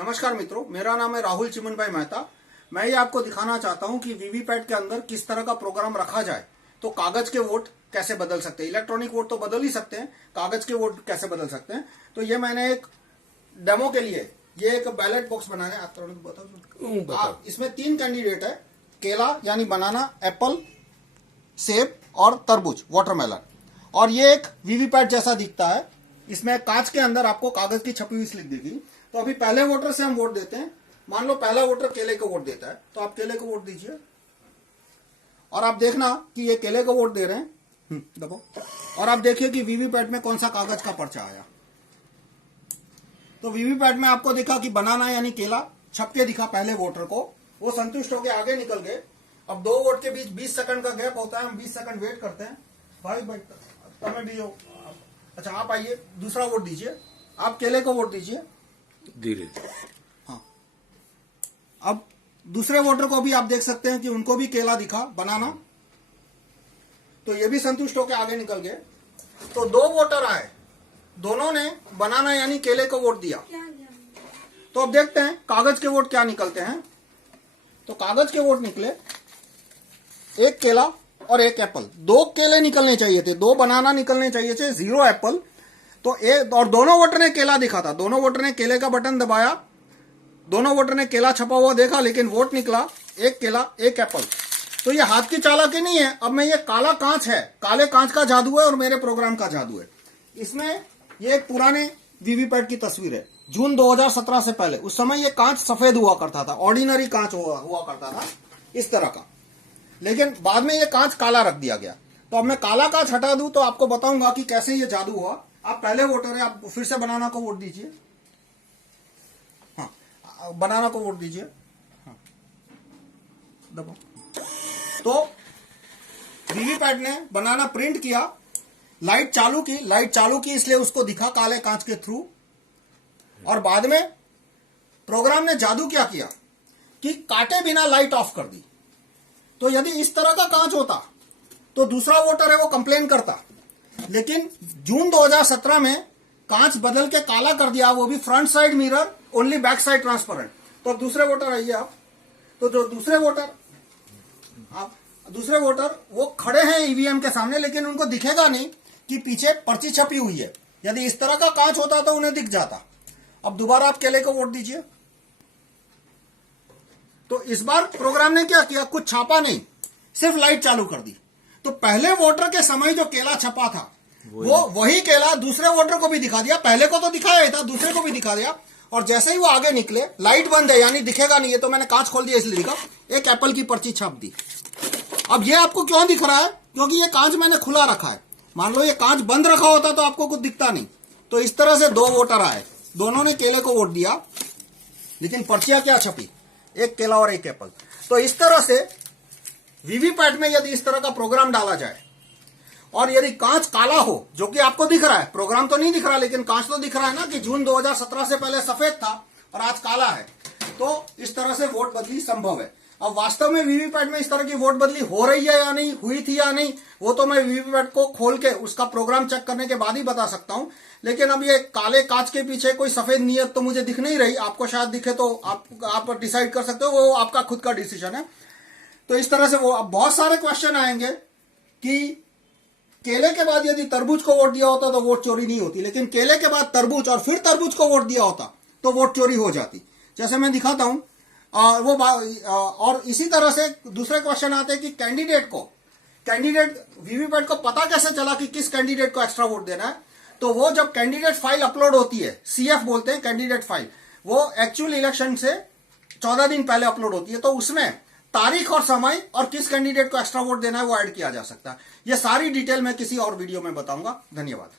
नमस्कार मित्रों, मेरा नाम है राहुल चिमन भाई मेहता। मैं ये आपको दिखाना चाहता हूँ कि वीवीपैट के अंदर किस तरह का प्रोग्राम रखा जाए तो कागज के वोट कैसे बदल सकते हैं। इलेक्ट्रॉनिक वोट तो बदल ही सकते हैं, कागज के वोट कैसे बदल सकते हैं। तो ये मैंने एक डेमो के लिए ये एक बैलेट बॉक्स बनाया है। आप बताओ। इसमें 3 कैंडिडेट है, केला यानी बनाना, एप्पल सेब और तरबूज वाटरमेलन। और ये एक वीवीपैट जैसा दिखता है। इसमें कांच के अंदर आपको कागज की छपी हुई स्लिप दिखेगी। तो अभी पहले वोटर से हम वोट देते हैं। मान लो पहला वोटर केले को वोट देता है, तो आप केले को वोट दीजिए और आप देखना कि ये केले को वोट दे रहे हैं। दबो और आप देखिए कि वीवीपैट में कौन सा कागज का पर्चा आया। तो वीवीपैट में आपको दिखा कि बनाना यानी केला छप के दिखा पहले वोटर को, वो संतुष्ट होकर आगे निकल गए। अब 2 वोट के बीच 20 सेकंड का गैप होता है, हम 20 सेकंड वेट करते हैं। भाई तमें भी हो, अच्छा आप आइए, दूसरा वोट दीजिए। आप केले को वोट दीजिए धीरे। हाँ, अब दूसरे वोटर को भी आप देख सकते हैं कि उनको भी केला दिखा, बनाना, तो ये भी संतुष्ट होकर आगे निकल गए। तो 2 वोटर आए, दोनों ने बनाना यानी केले को वोट दिया। तो अब देखते हैं कागज के वोट क्या निकलते हैं। तो कागज के वोट निकले, 1 केला और 1 एप्पल। 2 केले निकलने चाहिए थे, 2 बनाना निकलने चाहिए थे, 0 एप्पल। तो एक और दोनों वोटर ने केला दिखा था, दोनों वोटर ने केले का बटन दबाया, दोनों वोटर ने केला छपा हुआ देखा, लेकिन वोट निकला 1 केला 1 एप्पल। तो ये हाथ की चालाकी नहीं है। अब मैं ये काला कांच है, काले कांच का जादू है और मेरे प्रोग्राम का जादू है। इसमें ये एक पुराने वीवीपैट की तस्वीर है, जून 2017 से पहले। उस समय ये कांच सफेद हुआ करता था, ऑर्डिनरी कांच हुआ करता था इस तरह का, लेकिन बाद में ये कांच काला रख दिया गया। तो अब मैं काला कांच हटा दूं तो आपको बताऊंगा कि कैसे ये जादू हुआ। आप पहले वोटर है, आप फिर से बनाना को वोट दीजिए। हाँ, बनाना को वोट दीजिए। हाँ, दबो। तो वीवीपैट ने बनाना प्रिंट किया, लाइट चालू की इसलिए उसको दिखा काले कांच के थ्रू। और बाद में प्रोग्राम ने जादू क्या किया कि काटे बिना लाइट ऑफ कर दी। तो यदि इस तरह का कांच होता तो दूसरा वोटर है वो कंप्लेन करता, लेकिन जून 2017 में कांच बदल के काला कर दिया, वो भी front side mirror, only back side transparent. तो अब दूसरे वोटर आइए आप। तो जो दूसरे वोटर वो खड़े हैं ईवीएम के सामने, लेकिन उनको दिखेगा नहीं कि पीछे पर्ची छपी हुई है। यदि इस तरह का कांच होता तो उन्हें दिख जाता। अब दोबारा आप केले को वोट दीजिए। तो इस बार प्रोग्राम ने क्या किया, कुछ छापा नहीं, सिर्फ लाइट चालू कर दी। तो पहले वोटर के समय जो केला छपा था वो वही केला दूसरे वोटर को भी दिखा दिया। पहले को तो दिखाया ही था, दूसरे को भी दिखा दिया। और जैसे ही वो आगे निकले, लाइट बंद है यानी दिखेगा नहीं है, तो मैंने कांच खोल दिया इसलिए दिखा, 1 एप्पल की पर्ची छाप दी। अब ये आपको क्यों दिख रहा है, क्योंकि ये कांच मैंने खुला रखा है। मान लो ये कांच बंद रखा होता तो आपको कुछ दिखता नहीं। तो इस तरह से 2 वोटर आए, दोनों ने केले को वोट दिया, लेकिन पर्चियां क्या छपी, 1 केला और 1 एप्पल। तो इस तरह से वीवीपैट में यदि इस तरह का प्रोग्राम डाला जाए और यदि कांच काला हो, जो कि आपको दिख रहा है, प्रोग्राम तो नहीं दिख रहा लेकिन कांच तो दिख रहा है ना कि जून 2017 से पहले सफेद था और आज काला है, तो इस तरह से वोट बदली संभव है। अब वास्तव में वीवीपैट में इस तरह की वोट बदली हो रही है या नहीं, हुई थी या नहीं, वो तो मैं वीवीपैट को खोल के उसका प्रोग्राम चेक करने के बाद ही बता सकता हूं। लेकिन अब ये काले कांच के पीछे कोई सफेद नियत तो मुझे दिख नहीं रही। आपको शायद दिखे तो आप डिसाइड कर सकते हो, वो आपका खुद का डिसीजन है। तो इस तरह से वो अब बहुत सारे क्वेश्चन आएंगे कि केले के बाद यदि तरबूज को वोट दिया होता तो वोट चोरी नहीं होती, लेकिन केले के बाद तरबूज और फिर तरबूज को वोट दिया होता तो वोट चोरी हो जाती। जैसे मैं दिखाता हूं और इसी तरह से दूसरे क्वेश्चन आते हैं कि कैंडिडेट वीवीपैट को पता कैसे चला कि किस कैंडिडेट को एक्स्ट्रा वोट देना है। तो वो जब कैंडिडेट फाइल अपलोड होती है, CF बोलते हैं कैंडिडेट फाइल, वो एक्चुअल इलेक्शन से 14 दिन पहले अपलोड होती है। तो उसमें तारीख और समय और किस कैंडिडेट को एक्स्ट्रा वोट देना है वो ऐड किया जा सकता है। ये सारी डिटेल मैं किसी और वीडियो में बताऊंगा। धन्यवाद।